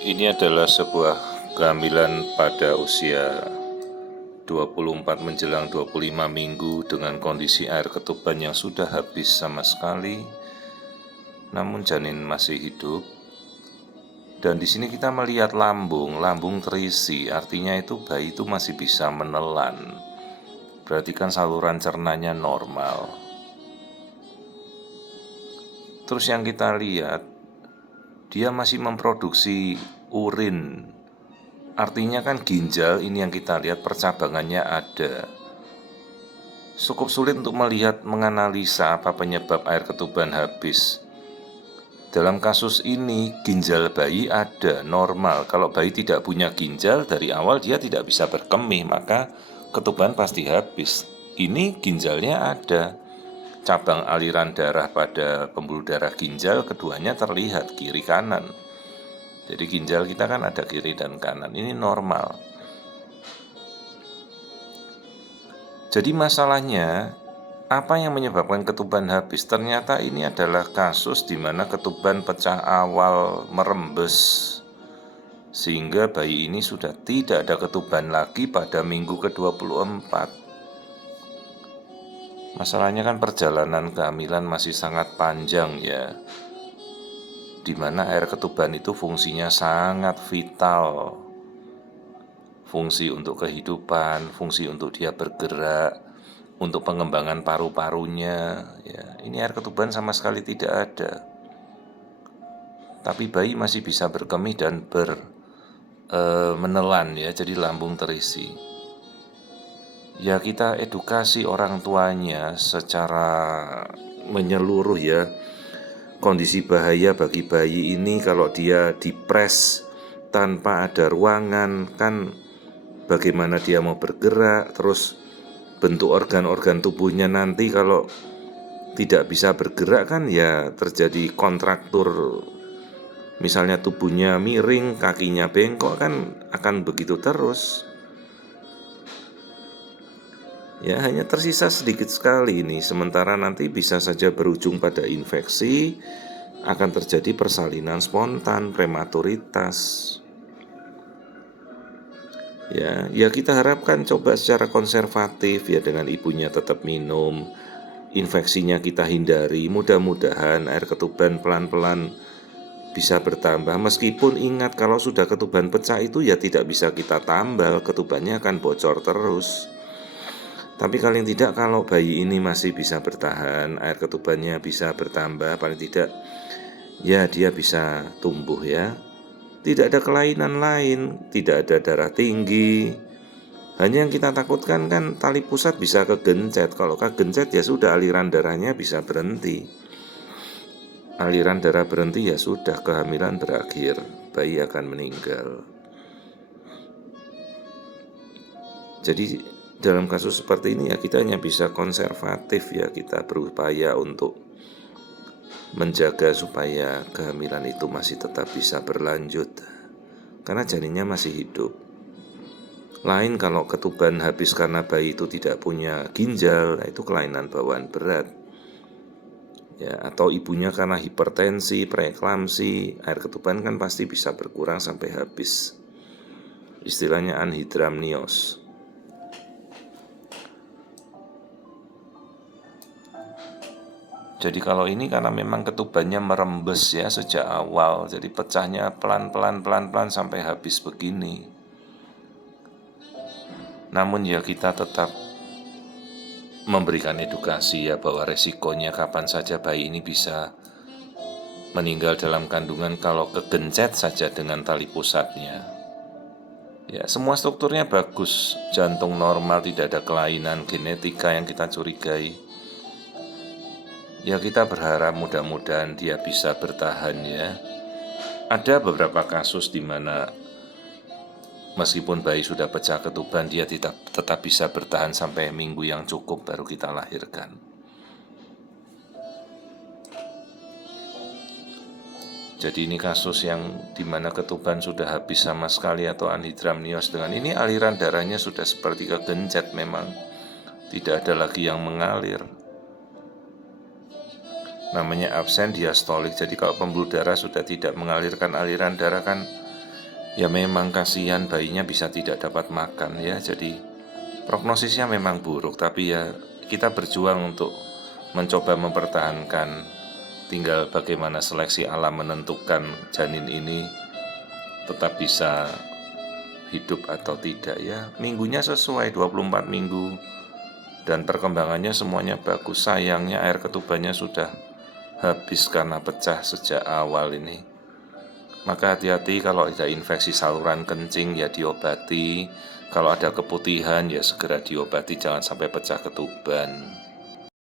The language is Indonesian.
Ini adalah sebuah kehamilan pada usia 24 menjelang 25 minggu dengan kondisi air ketuban yang sudah habis sama sekali, namun janin masih hidup. Dan di sini kita melihat lambung terisi, artinya itu bayi itu masih bisa menelan. Berarti kan saluran cernanya normal. Terus yang kita lihat, dia masih memproduksi urin. Artinya kan ginjal ini yang kita lihat percabangannya ada. Cukup sulit untuk melihat menganalisa apa penyebab air ketuban habis. Dalam kasus ini ginjal bayi ada normal. Kalau bayi tidak punya ginjal dari awal dia tidak bisa berkemih, maka ketuban pasti habis. Ini ginjalnya ada. Cabang aliran darah pada pembuluh darah ginjal keduanya terlihat kiri kanan. Jadi ginjal kita kan ada kiri dan kanan, ini normal. Jadi masalahnya, apa yang menyebabkan ketuban habis? Ternyata ini adalah kasus di mana ketuban pecah awal merembes, sehingga bayi ini sudah tidak ada ketuban lagi pada minggu ke-24. Masalahnya kan perjalanan kehamilan masih sangat panjang ya, di mana air ketuban itu fungsinya sangat vital. Fungsi untuk kehidupan, fungsi untuk dia bergerak, untuk pengembangan paru-parunya ya. Ini air ketuban sama sekali tidak ada. Tapi bayi masih bisa berkemih dan menelan ya, jadi lambung terisi. Ya kita edukasi orang tuanya secara menyeluruh ya. Kondisi bahaya bagi bayi ini kalau dia dipres tanpa ada ruangan, kan bagaimana dia mau bergerak, terus bentuk organ-organ tubuhnya nanti kalau tidak bisa bergerak kan ya terjadi kontraktur. Misalnya tubuhnya miring, kakinya bengkok, kan akan begitu terus. Ya hanya tersisa sedikit sekali ini, sementara nanti bisa saja berujung pada infeksi, akan terjadi persalinan spontan, prematuritas. Ya kita harapkan coba secara konservatif ya, dengan ibunya tetap minum, infeksinya kita hindari. Mudah-mudahan air ketuban pelan-pelan bisa bertambah. Meskipun ingat, kalau sudah ketuban pecah itu ya tidak bisa kita tambal, ketubannya akan bocor terus. Tapi paling tidak kalau bayi ini masih bisa bertahan, air ketubannya bisa bertambah, paling tidak ya dia bisa tumbuh ya. Tidak ada kelainan lain, tidak ada darah tinggi. Hanya yang kita takutkan kan tali pusat bisa kegencet. Kalau kegencet ya sudah, aliran darahnya bisa berhenti. Aliran darah berhenti ya sudah, kehamilan berakhir, bayi akan meninggal. Jadi dalam kasus seperti ini ya kita hanya bisa konservatif ya, kita berupaya untuk menjaga supaya kehamilan itu masih tetap bisa berlanjut, karena janinnya masih hidup. Lain kalau ketuban habis karena bayi itu tidak punya ginjal, nah itu kelainan bawaan berat ya, atau ibunya karena hipertensi, preeklamsi, air ketuban kan pasti bisa berkurang sampai habis. Istilahnya anhidramnios. Jadi kalau ini karena memang ketubannya merembes ya sejak awal, jadi pecahnya pelan-pelan sampai habis begini. Namun ya kita tetap memberikan edukasi ya, bahwa resikonya kapan saja bayi ini bisa meninggal dalam kandungan kalau kegencet saja dengan tali pusatnya. Ya semua strukturnya bagus, jantung normal, tidak ada kelainan genetika yang kita curigai. Ya kita berharap mudah-mudahan dia bisa bertahan ya. Ada beberapa kasus di mana meskipun bayi sudah pecah ketuban, dia tetap bisa bertahan sampai minggu yang cukup baru kita lahirkan. Jadi ini kasus yang dimana ketuban sudah habis sama sekali atau anhidramnios, dengan ini aliran darahnya sudah seperti kegencet, memang tidak ada lagi yang mengalir. Namanya absen diastolik. Jadi kalau pembuluh darah sudah tidak mengalirkan aliran darah kan Ya memang kasihan bayinya bisa tidak dapat makan ya, jadi prognosisnya memang buruk, tapi ya kita berjuang untuk mencoba mempertahankan. Tinggal bagaimana seleksi alam menentukan janin ini tetap bisa hidup atau tidak ya. Minggunya sesuai 24 minggu dan perkembangannya semuanya bagus. Sayangnya air ketubannya sudah habis karena pecah sejak awal ini. Maka hati-hati kalau ada infeksi saluran kencing ya diobati. Kalau ada keputihan ya segera diobati, jangan sampai pecah ketuban.